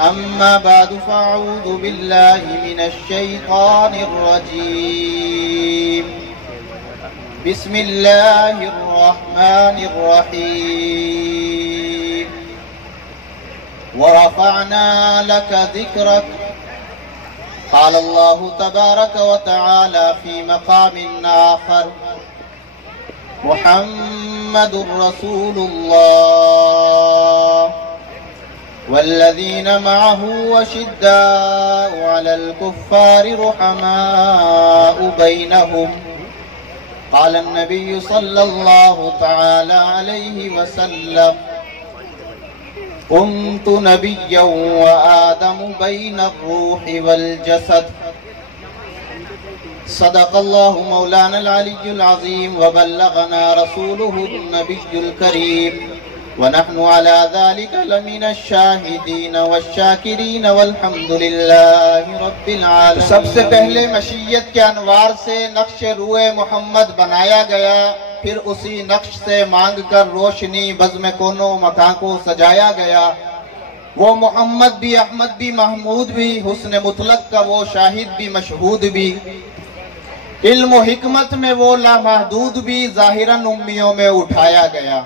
أما بعد فأعوذ بالله من الشيطان الرجيم. بسم الله الرحمن الرحيم. ورفعنا لك ذكرك. قال الله تبارك وتعالى في مقام آخر: محمد رسول الله والذين معه وشداء على الكفار رحماء بينهم. قال النبي صلى الله تعالى عليه وسلم: كنت نبيا وآدم بين الروح والجسد. صدق الله مولانا العلي العظيم وبلغنا رسوله النبي الكريم ونحن على ذلك لمن الشاہدین والشاکرین والحمد للہ رب العالمین. سب سے پہلے مشیت کے انوار سے نقش روح محمد بنایا گیا، پھر اسی نقش سے مانگ کر روشنی بزم کونو مکان کو سجایا گیا. وہ محمد بھی، احمد بھی، محمود بھی، حسن مطلق کا وہ شاہد بھی، مشہود بھی، علم و حکمت میں وہ لامحدود بھی، ظاہراً امیوں میں اٹھایا گیا.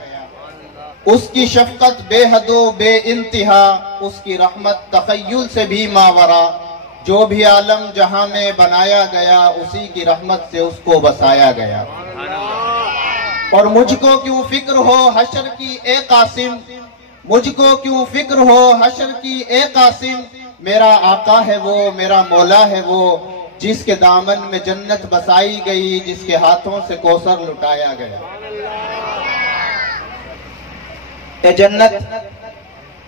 اس کی شفقت بے حد و بے انتہا، اس کی رحمت تخیل سے بھی ماورا. جو بھی عالم جہاں میں بنایا گیا، اسی کی رحمت سے اس کو بسایا گیا. اور مجھ کو کیوں فکر ہو حشر کی اے قاسم، مجھ کو کیوں فکر ہو حشر کی اے قاسم. میرا آقا ہے وہ، میرا مولا ہے وہ، جس کے دامن میں جنت بسائی گئی، جس کے ہاتھوں سے کوثر لٹایا گیا. اے جنت،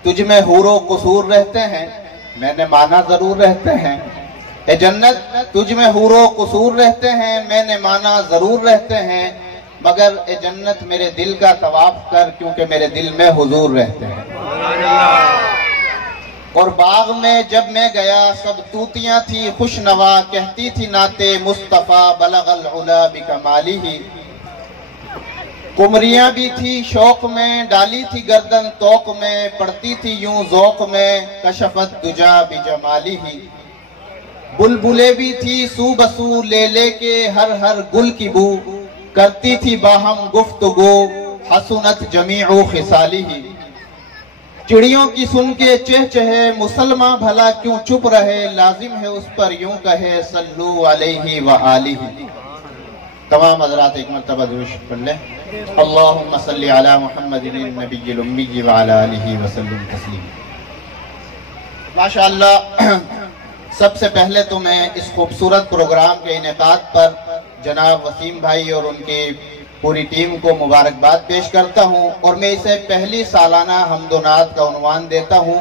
تجھ میں حور و قصور رہتے ہیں، میں نے مانا ضرور رہتے ہیں. اے جنت، تجھ میں حور و قصور رہتے ہیں، میں نے مانا ضرور رہتے ہیں، مگر اے جنت میرے دل کا طواف کر، کیونکہ میرے دل میں حضور رہتے ہیں. اور باغ میں جب میں گیا سب توتیاں تھی خوش نوا، کہتی تھی نعت مصطفیٰ بلغ العلا بکمالہ. قمریاں بھی تھی شوق میں، ڈالی تھی گردن توق میں، پڑتی تھی یوں ذوق میں، کشفت دجا بجمالہ. بلبلے بھی تھی سو بسو لے لے کے ہر ہر گل کی بو، کرتی تھی باہم گفتگو حسنت جمیع خصالہ. چڑیوں کی سن کے چہچہے مسلمان بھلا کیوں چپ رہے، لازم ہے اس پر یوں کہے صلو علیہ وآلہ. تمام حضرات ایک مرتبہ درود پڑھ لیں. اللہم صلی علی محمد النبی الامی وعلی آلہ وسلم تسلیم. ماشاءاللہ، سب سے پہلے تو میں اس خوبصورت پروگرام کے انعقاد پر جناب وسیم بھائی اور ان کی پوری ٹیم کو مبارکباد پیش کرتا ہوں، اور میں اسے پہلی سالانہ حمد و نعت کا عنوان دیتا ہوں.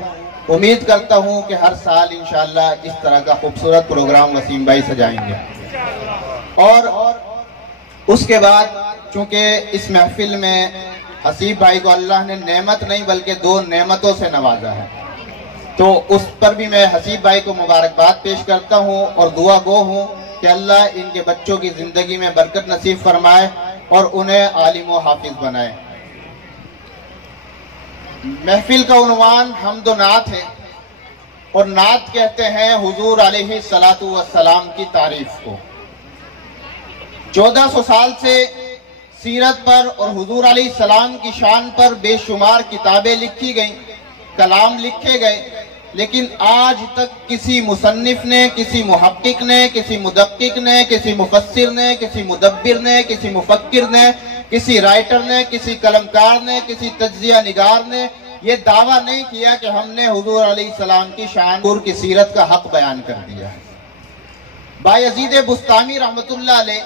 امید کرتا ہوں کہ ہر سال انشاءاللہ اس طرح کا خوبصورت پروگرام وسیم بھائی سجائیں گے. اور اس کے بعد چونکہ اس محفل میں حسیب بھائی کو اللہ نے نعمت نہیں بلکہ 2 نعمتوں سے نوازا ہے، تو اس پر بھی میں حسیب بھائی کو مبارکباد پیش کرتا ہوں اور دعا گو ہوں کہ اللہ ان کے بچوں کی زندگی میں برکت نصیب فرمائے اور انہیں عالم و حافظ بنائے. محفل کا عنوان حمد و نعت ہے، اور نعت کہتے ہیں حضور علیہ السلام کی تعریف کو. 1400 سال سے سیرت پر اور حضور علیہ السلام کی شان پر بے شمار کتابیں لکھی گئیں، کلام لکھے گئے، لیکن آج تک کسی مصنف نے، کسی محقق نے، کسی مدقق نے، کسی مفسر نے، کسی مدبر نے، کسی مفکر نے، کسی رائٹر نے، کسی قلمکار نے، کسی تجزیہ نگار نے یہ دعویٰ نہیں کیا کہ ہم نے حضور علیہ السلام کی شان اور کی سیرت کا حق بیان کر دیا ہے. بایزید بسطامی رحمت اللہ علیہ،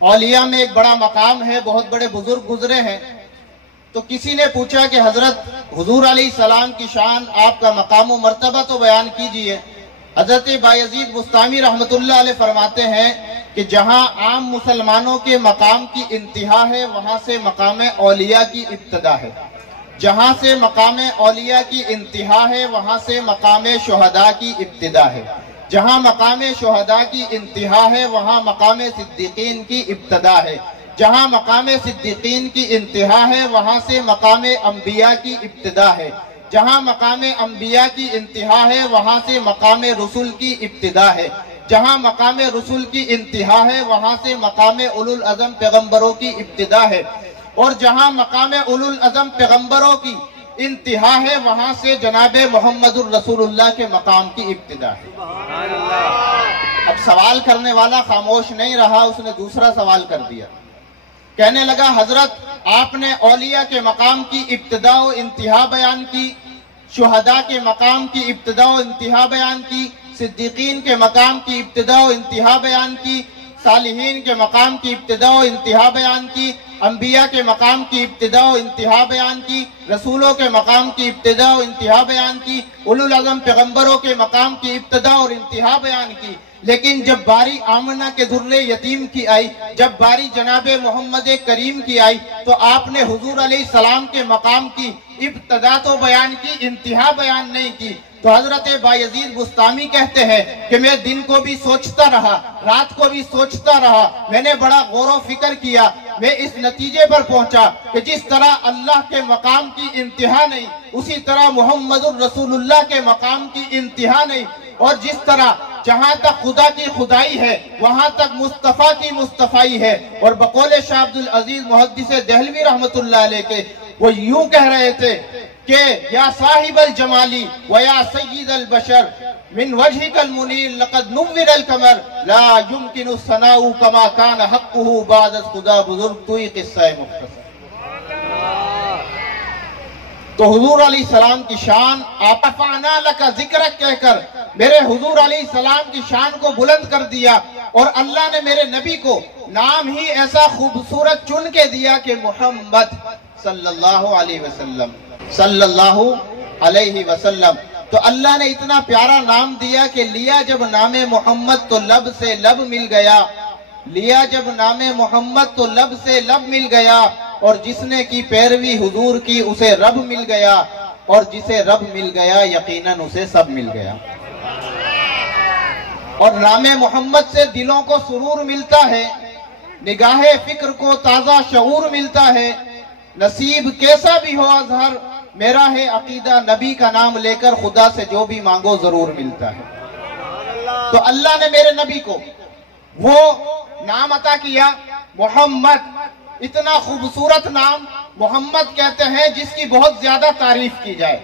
اولیاء میں ایک بڑا مقام ہے، بہت بڑے بزرگ گزرے ہیں. تو کسی نے پوچھا کہ حضرت حضور علیہ السلام کی شان، آپ کا مقام و مرتبہ تو بیان کیجئے. حضرت بایزید بسطامی رحمت اللہ علیہ فرماتے ہیں کہ جہاں عام مسلمانوں کے مقام کی انتہا ہے، وہاں سے مقام اولیاء کی ابتدا ہے. جہاں سے مقام اولیاء کی انتہا ہے، وہاں سے مقام شہداء کی ابتدا ہے. جہاں مقام شہداء کی انتہا ہے، وہاں مقام صدیقین کی ابتدا ہے. جہاں مقام صدیقین کی انتہا ہے وہاں سے مقام انبیاء کی ابتدا ہے، جہاں مقام انبیاء کی انتہا ہے وہاں سے مقام رسول کی ابتدا ہے، جہاں مقام رسول کی انتہا ہے وہاں سے مقام اولو العزم پیغمبروں کی ابتدا ہے، اور جہاں مقام اولو العزم پیغمبروں کی انتہا ہے وہاں سے جناب محمد الرسول اللہ کے مقام کی ابتدا ہے۔ اب سوال کرنے والا خاموش نہیں رہا، اس نے دوسرا سوال کر دیا، کہنے لگا حضرت آپ نے اولیاء کے مقام کی ابتدا و انتہا بیان کی، شہداء کے مقام کی ابتدا و انتہا بیان کی، صدیقین کے مقام کی ابتدا و انتہا بیان کی، صالحین کے مقام کی ابتدا و انتہا بیان کی، انبیاء کے مقام کی ابتدا و انتہا بیان کی، رسولوں کے مقام کی ابتدا و انتہا بیان کی، اولو العزم پیغمبروں کے مقام کی ابتدا اور انتہا بیان کی، لیکن جب باری آمنہ کے در یتیم کی آئی، جب باری جناب محمد کریم کی آئی تو آپ نے حضور علیہ السلام کے مقام کی ابتدا تو بیان کی، انتہا بیان نہیں کی۔ تو حضرت بایزید بستامی کہتے ہیں کہ میں دن کو بھی سوچتا رہا، رات کو بھی سوچتا رہا، میں نے بڑا غور و فکر کیا، میں اس نتیجے پر پہنچا کہ جس طرح اللہ کے مقام کی انتہا نہیں، اسی طرح محمد الرسول اللہ کے مقام کی انتہا نہیں، اور جس طرح جہاں تک خدا کی خدائی ہے وہاں تک مصطفیٰ کی مصطفیٰ ہے۔ اور بقول شاہ عبدالعزیز محدث دہلوی رحمت اللہ علیہ کے وہ یوں کہہ رہے تھے کہ یا صاحب الجمالی و یا سید البشر من وجهك المنیر لقد نور القمر لا يمكن الثناء كما كان حقه بعد خدا بزرگ توئی قصہ مختصر۔ تو حضور علیہ السلام کی شان آفانا لکا ذکرک کہہ کر میرے حضور علیہ السلام کی شان کو بلند کر دیا، اور اللہ نے میرے نبی کو نام ہی ایسا خوبصورت چن کے دیا کہ محمد صلی اللہ علیہ وسلم، صلی اللہ علیہ وسلم۔ تو اللہ نے اتنا پیارا نام دیا کہ لیا جب نام محمد تو لب سے لب مل گیا، لیا جب نام محمد تو لب سے لب مل گیا، اور جس نے کی پیروی حضور کی اسے رب مل گیا، اور جسے رب مل گیا یقیناً اسے سب مل گیا۔ اور نام محمد سے دلوں کو سرور ملتا ہے، نگاہ فکر کو تازہ شعور ملتا ہے، نصیب کیسا بھی ہو اظہر میرا ہے عقیدہ، نبی کا نام لے کر خدا سے جو بھی مانگو ضرور ملتا ہے۔ تو اللہ نے میرے نبی کو وہ نام عطا کیا محمد، اتنا خوبصورت نام محمد کہتے ہیں جس کی بہت زیادہ تعریف کی جائے،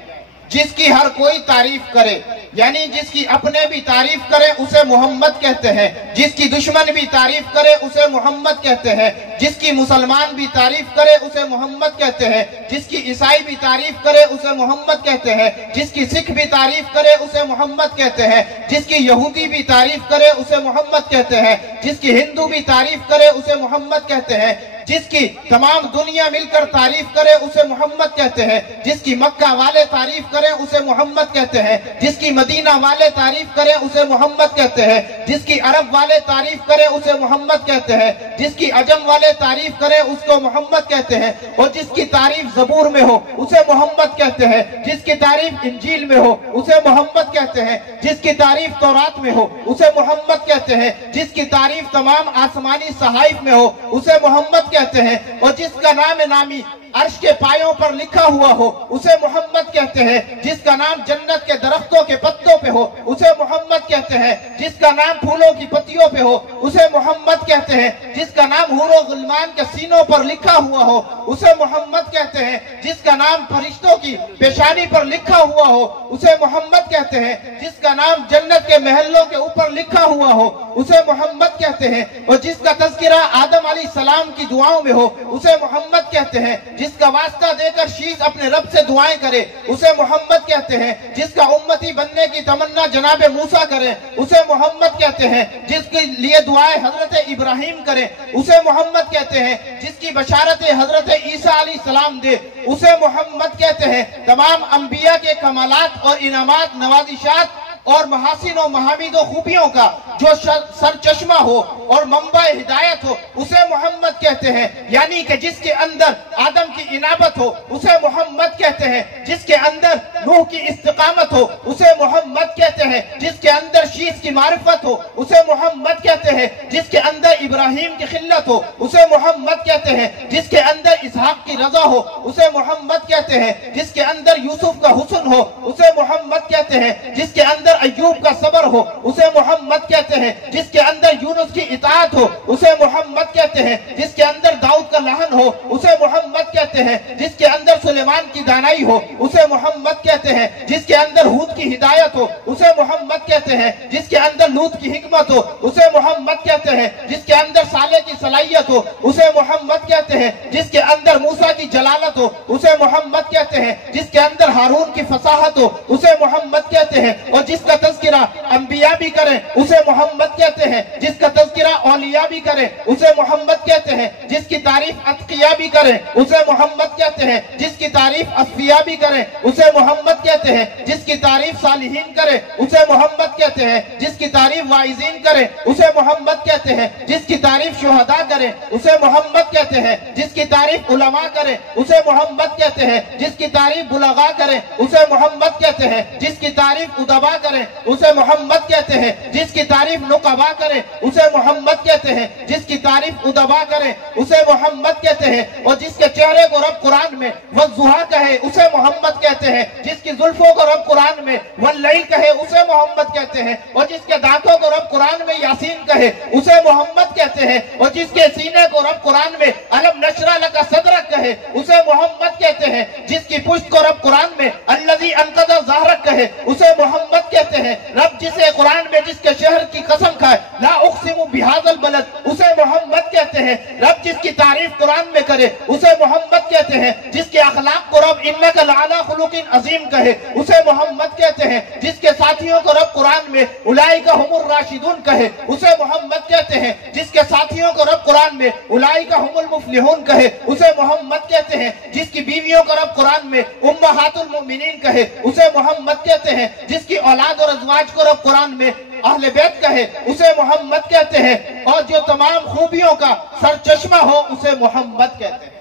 جس کی ہر کوئی تعریف کرے، یعنی جس کی اپنے بھی تعریف کرے اسے محمد کہتے ہیں، جس کی دشمن بھی تعریف کرے اسے محمد کہتے ہیں، جس کی مسلمان بھی تعریف کرے اسے محمد کہتے ہیں، جس کی عیسائی بھی تعریف کرے اسے محمد کہتے ہیں، جس کی سکھ بھی تعریف کرے اسے محمد کہتے ہیں، جس کی یہودی بھی تعریف کرے اسے محمد کہتے ہیں، جس کی ہندو بھی تعریف کرے اسے محمد کہتے ہیں، جس کی تمام دنیا مل کر تعریف کرے اسے محمد کہتے ہیں، جس کی مکہ والے تعریف کریں اسے محمد کہتے ہیں، جس کی مدینہ والے تعریف کریں اسے محمد کہتے ہیں، جس کی عرب والے تعریف کریں اسے محمد کہتے ہیں، جس کی عجم والے تعریف کریں اس کو محمد کہتے ہیں، اور جس کی تعریف زبور میں ہو اسے محمد کہتے ہیں، جس کی تعریف انجیل میں ہو اسے محمد کہتے ہیں، جس کی تعریف تورات میں ہو اسے محمد کہتے ہیں، جس کی تعریف تمام آسمانی صحائف میں ہو اسے محمد کہتے ہیں، اور جس کا نام نامی عرش کے پایوں پر لکھا ہوا ہو اسے محمد کہتے ہیں، جس کا نام جنت کے درختوں کے پتوں پہ ہو اسے محمد کہتے ہیں، جس کا نام پھولوں کی پتیوں پہ ہو اسے محمد کہتے ہیں، جس کا نام حور و غلمان کے سینوں پر لکھا ہوا ہو اسے محمد کہتے ہیں، جس کا نام فرشتوں کی پیشانی پر لکھا ہوا ہو اسے محمد کہتے ہیں، جس کا نام جنت کے محلوں کے اوپر لکھا ہوا ہو اسے محمد کہتے ہیں، اور جس کا تذکرہ آدم علیہ السلام کی دعاؤں میں ہو اسے محمد کہتے ہیں، جس کا واسطہ دے کر شیش اپنے رب سے دعائیں کرے اسے محمد کہتے ہیں، جس کا امتی بننے کی تمنا جناب موسیٰ کرے اسے محمد کہتے ہیں، جس کے لیے دعائیں حضرت ابراہیم کرے اسے محمد کہتے ہیں، جس کی بشارت حضرت عیسیٰ علیہ السلام دے اسے محمد کہتے ہیں۔ تمام انبیاء کے کمالات اور انعامات نوازشات اور محاسن و محامد و خوبیوں کا جو سرچشمہ ہو اور منبع ہدایت ہو اسے محمد کہتے ہیں، یعنی کہ جس کے اندر آدم کی انابت ہو اسے محمد کہتے ہیں، جس کے اندر نوح کی استقامت ہو اسے محمد کہتے ہیں، جس کے اندر شیث کی معرفت ہو اسے محمد کہتے ہیں، جس کے اندر ابراہیم کی خلت ہو اسے محمد کہتے ہیں، جس کے اندر اسحاق کی رضا ہو اسے محمد کہتے ہیں، جس کے اندر یوسف کا حسن ہو اسے محمد کہتے ہیں، جس کے اندر ایوب کا صبر ہو اسے محمد کہتے ہیں، جس کے اندر یونس کی اطاعت ہو اسے محمد کہتے ہیں، جس کے اندر داؤد کا لہن ہو اسے محمد کہتے ہیں، جس کے اندر سلیمان کی دانائی ہو اسے محمد کہتے ہیں، جس کے اندر ہود کی ہدایت ہو اسے محمد کہتے ہیں، جس کے اندر لوط کی حکمت ہو اسے محمد کہتے ہیں، جس کے اندر صالح کی صلاحیت ہو اسے محمد کہتے ہیں، جس کے اندر موسیٰ کی جلالت ہو اسے محمد کہتے ہیں، جس کے اندر ہارون کی فصاحت ہو اسے محمد کہتے ہیں، اور جس کا تذکرہ انبیاء بھی کریں اسے محمد کہتے ہیں، جس کا تذکرہ اولیاء بھی کریں اسے محمد کہتے ہیں، جس کی تعریف اتقیاء بھی کریں اسے محمد کہتے ہیں، جس کی تعریف اصفیاء بھی کریں اسے محمد کہتے ہیں، جس کی تعریف صالحین کریں اسے محمد کہتے ہیں، جس کی تعریف واعظین کریں اسے محمد کہتے ہیں، جس کی تعریف شہداء کریں اسے محمد کہتے ہیں، جس کی تعریف علماء کریں اسے محمد کہتے ہیں، جس کی تعریف بلغاء کریں اسے محمد کہتے ہیں، جس کی تعریف ادباء کریں اسے محمد کہتے ہیں، جس کی تعریف نقباء کریں اسے محمد کہتے ہیں، جس کی تعریف ادباء کریں اسے محمد کہتے ہیں، اور جس کے چہرے کو رب قرآن میں والضحیٰ کہے اسے محمد کہتے ہیں، جس کی زلفوں کو رب قرآن میں واللیل کہے اسے محمد کہتے ہیں، اور جس کے دانتوں کو رب قرآن میں یاسین کہے اسے محمد کہتے ہیں، اور جس کے سینے کو رب قرآن میں الم نشرح لک صدرک کہے اسے محمد کہتے ہیں، جس کی پشت کو رب قرآن میں الذی انقض ظہرک کہے اسے محمد کہتے ہیں، رب جسے قرآن میں جس کے شہر کی قسم کھائے لا اقسم بہذا البلد اسے محمد کہتے ہیں، رب جس کی تعریف قرآن میں کرے اسے محمد کہتے ہیں، جس کے اخلاق کو رب انک لعلی خلق عظیم کہے اسے محمد کہتے ہیں، جس کے ساتھیوں کو رب قرآن میں اولئک هم الراشدون کہے اسے محمد کہتے ہیں، جس کے ساتھیوں کو رب قرآن میں اولئک هم المفلحون کہے اسے محمد کہتے ہیں، جس کی بیویوں کو رب قرآن میں امہات المؤمنین کہے اسے محمد کہتے ہیں، جس کی اولاد اور ازواج کو رب قرآن میں اہل بیت کہے اسے محمد کہتے ہیں، اور جو تمام خوبیوں کا سرچشمہ ہو اسے محمد کہتے ہیں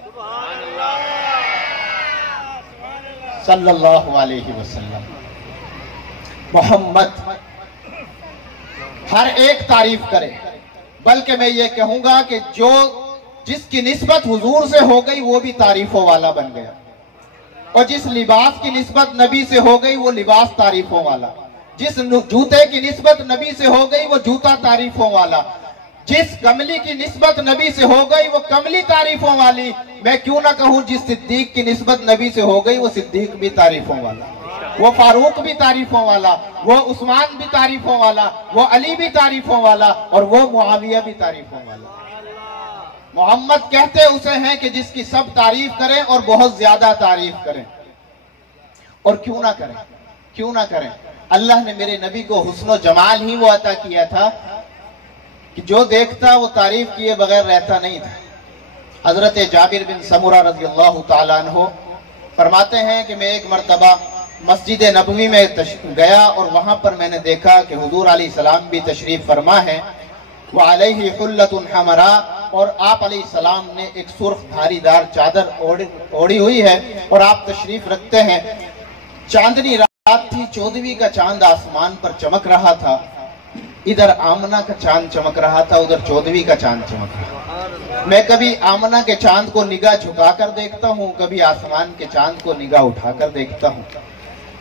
صلی اللہ علیہ وسلم۔ محمد ہر ایک تعریف کرے، بلکہ میں یہ کہوں گا کہ جس کی نسبت حضور سے ہو گئی وہ بھی تعریفوں والا بن گیا، اور جس لباس کی نسبت نبی سے ہو گئی وہ لباس تعریفوں والا، جس جوتے کی نسبت نبی سے ہو گئی وہ جوتا تعریفوں والا، جس کملی کی نسبت نبی سے ہو گئی وہ کملی تعریفوں والی، میں کیوں نہ کہوں جس صدیق کی نسبت نبی سے ہو گئی وہ صدیق بھی تعریفوں والا، وہ فاروق بھی تعریفوں والا، وہ عثمان بھی تعریفوں والا، وہ علی بھی تعریفوں والا، اور وہ معاویہ بھی تعریفوں والا۔ محمد کہتے اسے ہیں کہ جس کی سب تعریف کریں اور بہت زیادہ تعریف کریں، اور کیوں نہ کریں، کیوں نہ کریں۔ اللہ نے میرے نبی کو حسن و جمال ہی وہ عطا کیا تھا کہ جو دیکھتا وہ تعریف کیے بغیر رہتا نہیں تھا۔ حضرت جابر بن سمرہ رضی اللہ تعالیٰ عنہ فرماتے ہیں کہ میں ایک مرتبہ مسجد نبوی میں گیا اور وہاں پر میں نے دیکھا کہ حضور علیہ السلام بھی تشریف فرما ہے، وعلیہ حلۃ حمراء، اور آپ علیہ السلام نے ایک سرخ دھاری دار چادر اوڑھی ہوئی ہے اور آپ تشریف رکھتے ہیں۔ چاندنی رات تھی، 14ویں کا چاند آسمان پر چمک رہا تھا، ادھر آمنہ کا چاند چمک رہا تھا، ادھر 14ویں کا چاند چمک رہا تھا۔ میں کبھی آمنہ کے چاند کو نگاہ جھکا کر دیکھتا ہوں، کبھی آسمان کے چاند کو نگاہ اٹھا کر دیکھتا ہوں۔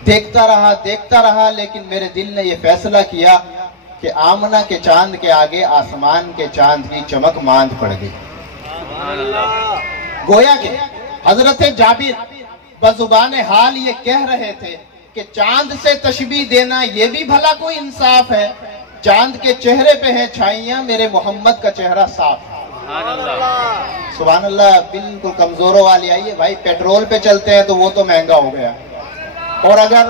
دیکھتا رہا لیکن میرے دل نے یہ فیصلہ کیا کہ آمنہ کے چاند کے آگے آسمان کے چاند کی چمک ماند پڑ گئی۔ گویا کہ حضرت جابر بزبان حال یہ کہہ رہے تھے کہ چاند سے تشبیہ دینا یہ بھی بھلا کوئی انصاف ہے؟ چاند کے چہرے پہ ہیں چھائیاں، میرے محمد کا چہرہ صاف ہے۔ سبحان اللہ، بالکل کمزوروں والی آئیے بھائی، پیٹرول پہ چلتے ہیں تو وہ تو مہنگا ہو گیا، اور اگر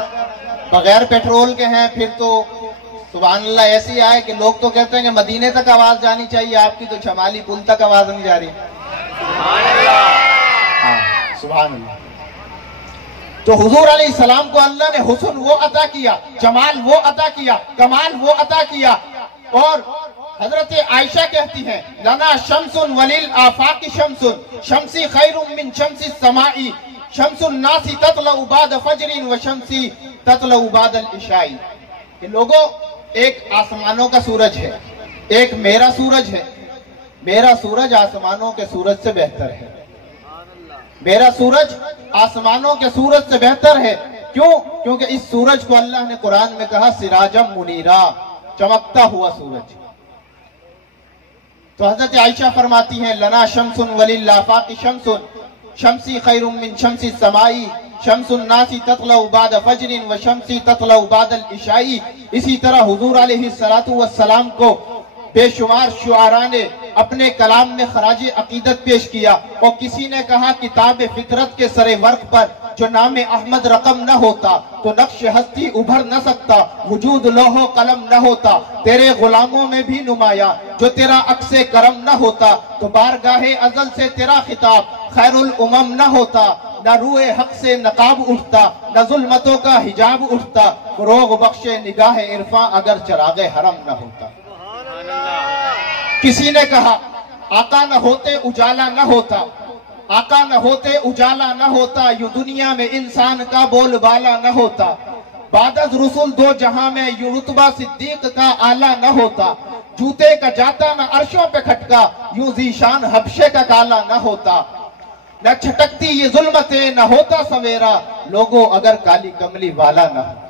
بغیر پیٹرول کے ہیں پھر تو سبحان اللہ ایسی آئے کہ لوگ تو کہتے ہیں کہ مدینے تک آواز جانی چاہیے، آپ کی تو شمالی پل تک آواز نہیں جا رہی۔ سبحان اللہ۔ تو حضور علیہ السلام کو اللہ نے حسن وہ عطا کیا، جمال وہ عطا کیا، کمال وہ عطا کیا. اور حضرت عائشہ کہتی ہیں لنا شمس وللآفاق شمس شمسی خیر من شمس السماء شمس الناس تطلع بعد فجر وشمسی تطلع بعد العشاء. کہ لوگوں، ایک آسمانوں کا سورج ہے، ایک میرا سورج ہے. میرا سورج آسمانوں کے سورج سے بہتر ہے. میرا سورج آسمانوں کے سورج سے بہتر ہے. کیوں؟ کیونکہ اس سورج کو اللہ نے قرآن میں کہا سراجم منیرا، چمکتا ہوا سورج. تو حضرت عائشہ فرماتی ہیں لنا شمس وللآفاق شمس شمسی خیر من شمس السماء شمس الناس تطلع بعد فجر وشمسی تطلع بعد العشاء. اسی طرح حضور علیہ السلام کو بے شمار شعراء نے اپنے کلام میں خراج عقیدت پیش کیا. اور کسی نے کہا کتاب فطرت کے سر ورق پر جو نام احمد رقم نہ ہوتا تو نقش ہستی ابھر نہ سکتا، وجود لوح و قلم نہ ہوتا تیرے غلاموں میں بھی نمایاں، جو تیرا عکس کرم نہ ہوتا تو بارگاہ ازل سے تیرا خطاب خیر الامم نہ ہوتا، نہ روئے حق سے نقاب اٹھتا، نہ ظلمتوں کا حجاب اٹھتا، فروغ بخشے نگاہ عرفاں اگر چراغ حرم نہ ہوتا. کسی نے کہا آقا نہ ہوتے اجالا نہ ہوتا، آقا نہ ہوتے اجالا نہ ہوتا، یوں دنیا میں انسان کا بول بالا نہ ہوتا، بعد از رسول دو جہاں میں یوں رتبہ صدیق کا اعلیٰ نہ ہوتا، جوتے کا جاتا نہ عرشوں پہ کھٹکا، یوں ذیشان حبشے کا کالا نہ ہوتا، نہ چھٹکتی یہ ظلمتیں نہ ہوتا سویرا، لوگوں اگر کالی کملی والا نہ ہوتا.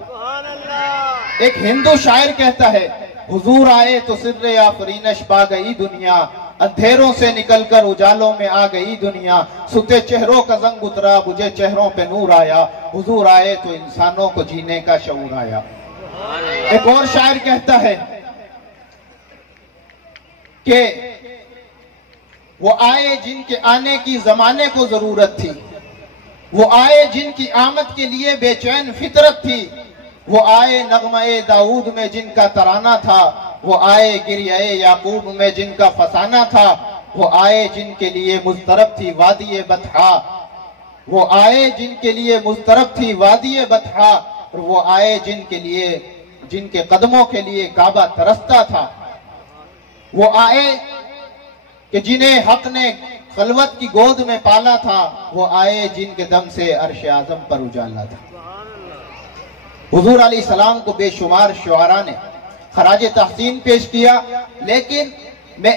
ایک ہندو شاعر کہتا ہے حضور آئے تو سر آفرینش پا گئی دنیا، اندھیروں سے نکل کر اجالوں میں آ گئی دنیا، ستے چہروں کا زنگ اترا بجھے چہروں پہ نور آیا، حضور آئے تو انسانوں کو جینے کا شعور آیا. ایک اور شاعر کہتا ہے کہ وہ آئے جن کے آنے کی زمانے کو ضرورت تھی، وہ آئے جن کی آمد کے لیے بے چین فطرت تھی، وہ آئے نغمہ داؤد میں جن کا ترانہ تھا، وہ آئے گریہ یعقوب میں جن کا فسانہ تھا، وہ آئے جن کے لیے مضطرب تھی وادی بطحا، وہ آئے جن کے لیے مضطرب تھی وادی بطحا، اور وہ آئے جن کے قدموں کے لیے کعبہ ترستا تھا، وہ آئے کہ جنہیں حق نے خلوت کی گود میں پالا تھا، وہ آئے جن کے دم سے عرش اعظم پر اجالا تھا. حضور علیہ السلام کو بے شمار شعراء نے خراج تحسین پیش کیا، لیکن میں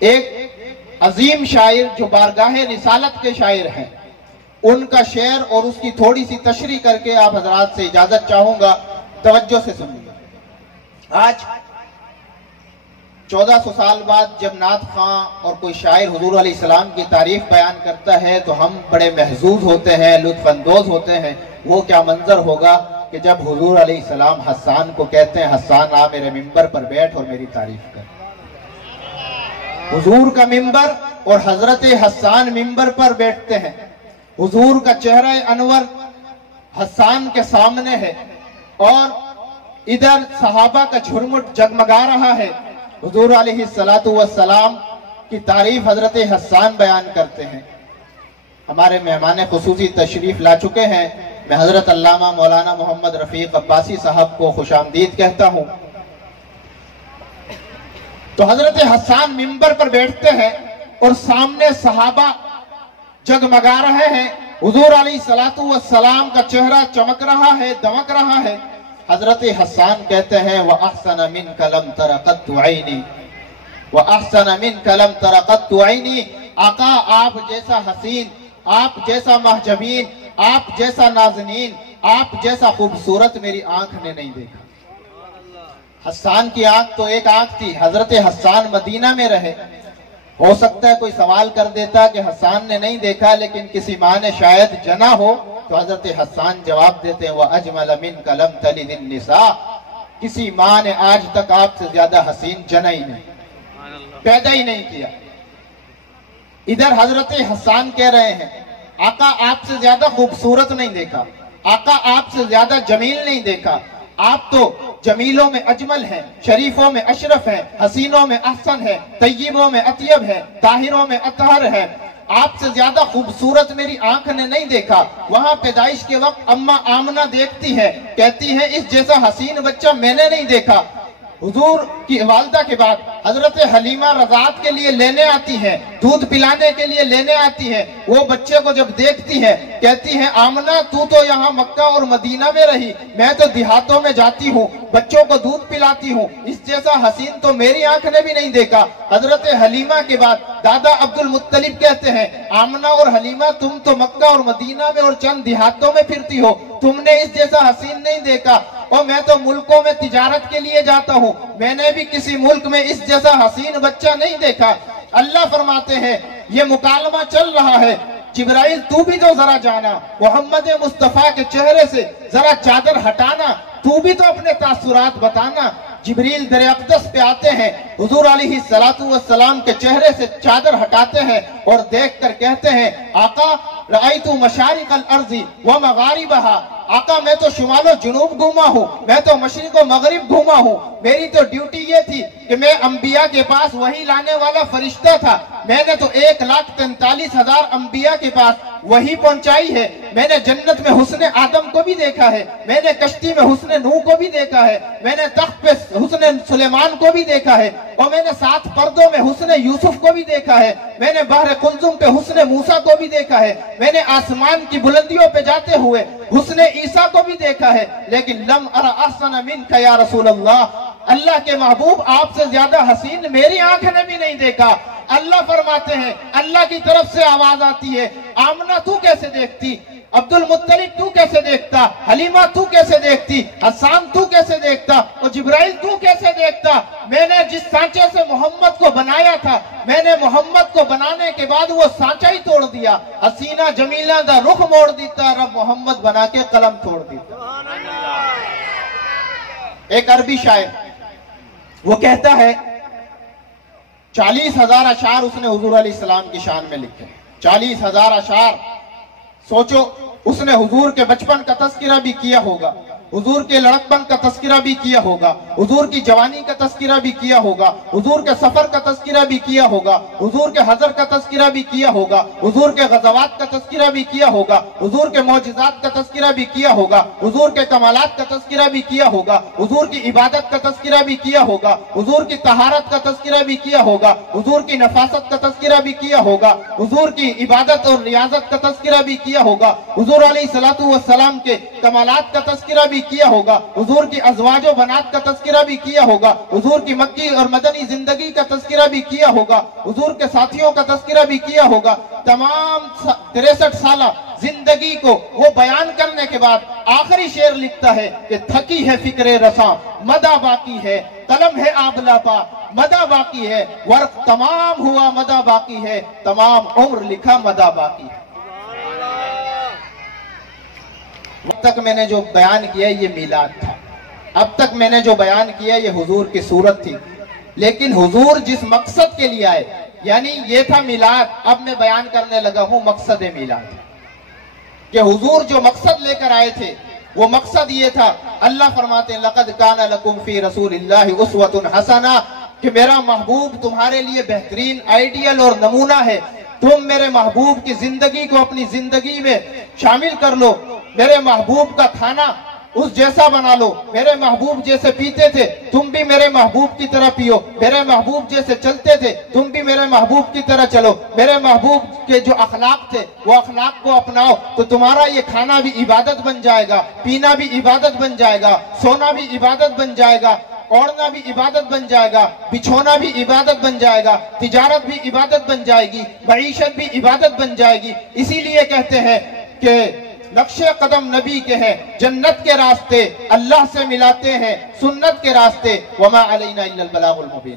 ایک عظیم شاعر جو بارگاہ رسالت کے شاعر ہیں ان کا شعر اور اس کی تھوڑی سی تشریح کر کے آپ حضرات سے اجازت چاہوں گا، توجہ سے سنیے. آج 1400 سال بعد جب نعت خواں اور کوئی شاعر حضور علیہ السلام کی تعریف بیان کرتا ہے تو ہم بڑے محظوظ ہوتے ہیں، لطف اندوز ہوتے ہیں. وہ کیا منظر ہوگا کہ جب حضور علیہ السلام حسان کو کہتے ہیں حسان آ میرے ممبر پر بیٹھ اور میری تعریف کر. حضور کا ممبر اور حضرت حسان ممبر پر بیٹھتے ہیں. حضور کا چہرہ انور حسان کے سامنے ہے اور ادھر صحابہ کا جھرمٹ جگمگا رہا ہے. حضور علیہ السلام کی تعریف حضرت حسان بیان کرتے ہیں. ہمارے مہمان خصوصی تشریف لا چکے ہیں. میں حضرت علامہ مولانا محمد رفیق عباسی صاحب کو خوش آمدید کہتا ہوں. تو حضرت حسان ممبر پر بیٹھتے ہیں اور سامنے صحابہ جگمگا رہے ہیں. حضور علیہ السلام کا چہرہ چمک رہا ہے، دمک رہا ہے. حضرت حسان کہتے ہیں وَأَحْسَنَ مِنْكَ لَمْ تَرَ قَطُّ عَيْنِي وَأَحْسَنَ مِنْكَ لَمْ تَرَ قَطُّ عَيْنِي. آقا آپ جیسا حسین، آپ جیسا محجبین، آپ جیسا نازنین، آپ جیسا خوبصورت میری آنکھ نے نہیں دیکھا. حسان کی آنکھ تو ایک آنکھ تھی. حضرت حسان مدینہ میں رہے. ہو سکتا ہے کوئی سوال کر دیتا کہ حسان نے نہیں دیکھا، لیکن کسی ماں نے شاید جنا ہو تو حضرت حسان جواب دیتے ہیں وَأَجْمَلَ مِنْكَ لَمْ تَلِدِ النِّسَاء. کسی ماں نے آج تک آپ سے زیادہ حسین جنا ہی نہیں، پیدا ہی نہیں کیا. ادھر حضرت حسان کہہ رہے ہیں آقا آپ سے زیادہ خوبصورت نہیں دیکھا، آقا آپ سے زیادہ جمیل نہیں دیکھا. آپ تو جمیلوں میں اجمل ہیں، شریفوں میں اشرف ہیں، حسینوں میں احسن ہے، طیبوں میں اطیب ہے، طاہروں میں اطہر ہے. آپ سے زیادہ خوبصورت میری آنکھ نے نہیں دیکھا۔ وہاں پیدائش کے وقت اماں آمنہ دیکھتی ہے، کہتی ہے اس جیسا حسین بچہ میں نے نہیں دیکھا۔ حضور کی والدہ کے بعد حضرت حلیمہ رضاعت کے لیے لینے آتی ہیں، دودھ پلانے کے لیے لینے آتی ہیں۔ وہ بچے کو جب دیکھتی ہے کہتی ہے آمنہ تو یہاں مکہ اور مدینہ میں رہی، میں تو دیہاتوں میں جاتی ہوں، بچوں کو دودھ پلاتی ہوں، اس جیسا حسین تو میری آنکھ نے بھی نہیں دیکھا۔ حضرت حلیمہ کے بعد دادا عبد المطلب کہتے ہیں آمنہ اور حلیمہ تم تو مکہ اور مدینہ میں اور چند دیہاتوں میں پھرتی ہو، تم نے اس جیسا حسین نہیں دیکھا، اور میں تو ملکوں میں تجارت کے لیے جاتا ہوں، میں نے بھی کسی ملک میں اس جیسا حسین بچہ نہیں دیکھا۔ اللہ فرماتے ہیں یہ مکالمہ چل رہا ہے، جبرائیل تو بھی تو ذرا جانا، محمد مصطفیٰ کے چہرے سے ذرا چادر ہٹانا، تو بھی تو اپنے تاثرات بتانا۔ جبریل در اقدس پہ آتے ہیں، حضور علیہ السلام کے چہرے سے چادر ہٹاتے ہیں اور دیکھ کر کہتے ہیں آقا رأیت مشارق الارض ومغاربہا، آقا میں تو شمال و جنوب گھوما ہوں، میں تو مشرق و مغرب گھوما ہوں، میری تو ڈیوٹی یہ تھی کہ میں انبیاء کے پاس وحی لانے والا فرشتہ تھا، میں نے تو 1,43,000 انبیاء کے پاس وحی پہنچائی ہے، میں نے جنت میں حسن آدم کو بھی دیکھا ہے، میں نے کشتی میں حسن نوح کو بھی دیکھا ہے، میں نے تخت پہ حسن سلیمان کو بھی دیکھا ہے، اور میں نے 7 پردوں میں حسن یوسف کو بھی دیکھا ہے، میں نے بحر قلزم پہ حسن موسیٰ کو بھی دیکھا ہے، میں نے آسمان کی بلندیوں پہ جاتے ہوئے حسن عیسیٰ کو بھی دیکھا ہے، لیکن لم ارى احسن منک یا رسول اللہ، اللہ کے محبوب آپ سے زیادہ حسین میری آنکھ نے بھی نہیں دیکھا۔ اللہ فرماتے ہیں اللہ کی طرف سے آواز آتی ہے آمنہ تو کیسے دیکھتی، عبد المطلب تو کیسے دیکھتا، حلیمہ تو کیسے دیکھتی، حسان تو کیسے دیکھتا، اور جبرائیل تو کیسے دیکھتا، میں نے جس سانچے سے محمد کو بنایا تھا، میں نے محمد کو بنانے کے بعد وہ سانچہ ہی توڑ دیا، حسینہ جمیلہ دا رخ موڑ دیتا، رب محمد بنا کے قلم توڑ دیتا۔ ایک عربی شاعر وہ کہتا ہے 40,000 اشعار اس نے حضور علیہ السلام کی شان میں لکھے، 40,000 اشعار۔ سوچو اس نے حضور کے بچپن کا تذکرہ بھی کیا ہوگا، حضور کے لڑکپن کا تذکرہ بھی کیا ہوگا، حضور کی جوانی کا تذکرہ بھی کیا ہوگا، حضور کے سفر کا تذکرہ بھی کیا ہوگا، حضور کے حضر کا تذکرہ بھی کیا ہوگا، حضور کے غزوات کا تذکرہ بھی کیا ہوگا، حضور کے معجزات کا تذکرہ بھی کیا ہوگا، حضور کے کمالات کا تذکرہ بھی کیا ہوگا، حضور کی عبادت کا تذکرہ بھی کیا ہوگا، حضور کی طہارت کا تذکرہ بھی کیا ہوگا، حضور کی نفاست کا تذکرہ بھی کیا ہوگا، حضور کی عبادت اور ریاضت کا تذکرہ بھی کیا ہوگا، حضور علیہ السلام کے کمالات کا تذکرہ بھی کیا ہوگا، حضور کی ازواج و بنات کا تذکرہ بھی کیا ہوگا، حضور کی مکی اور مدنی زندگی کا تذکرہ بھی کیا ہوگا، حضور کے ساتھیوں کا تذکرہ بھی کیا ہوگا۔ تمام 63 سالہ زندگی کو وہ بیان کرنے کے بعد آخری شعر لکھتا ہے کہ تھکی ہے فکر رساں مدہ باقی ہے، قلم ہے آبلا پا مدہ باقی ہے، ورق تمام ہوا مدہ باقی ہے، تمام عمر لکھا مدہ باقی ہے۔ اب تک میں نے جو بیان کیا یہ میلاد تھا، اب تک میں نے جو بیان کیا یہ حضور کی صورت تھی، لیکن حضور جس مقصد کے لیے آئے یعنی یہ تھا میلاد، اب میں بیان کرنے لگا ہوں مقصد میلاد، کہ حضور جو مقصد لے کر آئے تھے وہ مقصد یہ تھا۔ اللہ فرماتے ہیں لَقَدْ كَانَ لَكُمْ فِي رَسُولِ اللَّهِ أُسْوَةٌ حَسَنَةٌ، کہ میرا محبوب تمہارے لیے بہترین آئیڈیل اور نمونہ ہے، تم میرے محبوب کی زندگی کو اپنی زندگی میں شامل کر لو، میرے محبوب کا کھانا اس جیسا بنا لو، میرے محبوب جیسے پیتے تھے تم بھی میرے محبوب کی طرح پیو، میرے محبوب جیسے چلتے تھے تم بھی میرے محبوب کی طرح چلو، میرے محبوب کے جو اخلاق تھے وہ اخلاق کو اپناؤ، تو تمہارا یہ کھانا بھی عبادت بن جائے گا، پینا بھی عبادت بن جائے گا، سونا بھی عبادت بن جائے گا، اوڑھنا بھی عبادت بن جائے گا، بچھونا بھی عبادت بن جائے گا، تجارت بھی عبادت بن جائے گی، معیشت بھی عبادت بن جائے گی۔ اسی لیے کہتے ہیں کہ نقش قدم نبی کے ہیں، جنت کے راستے اللہ سے ملاتے ہیں، سنت کے راستے، وما علینا الا البلاغ المبین۔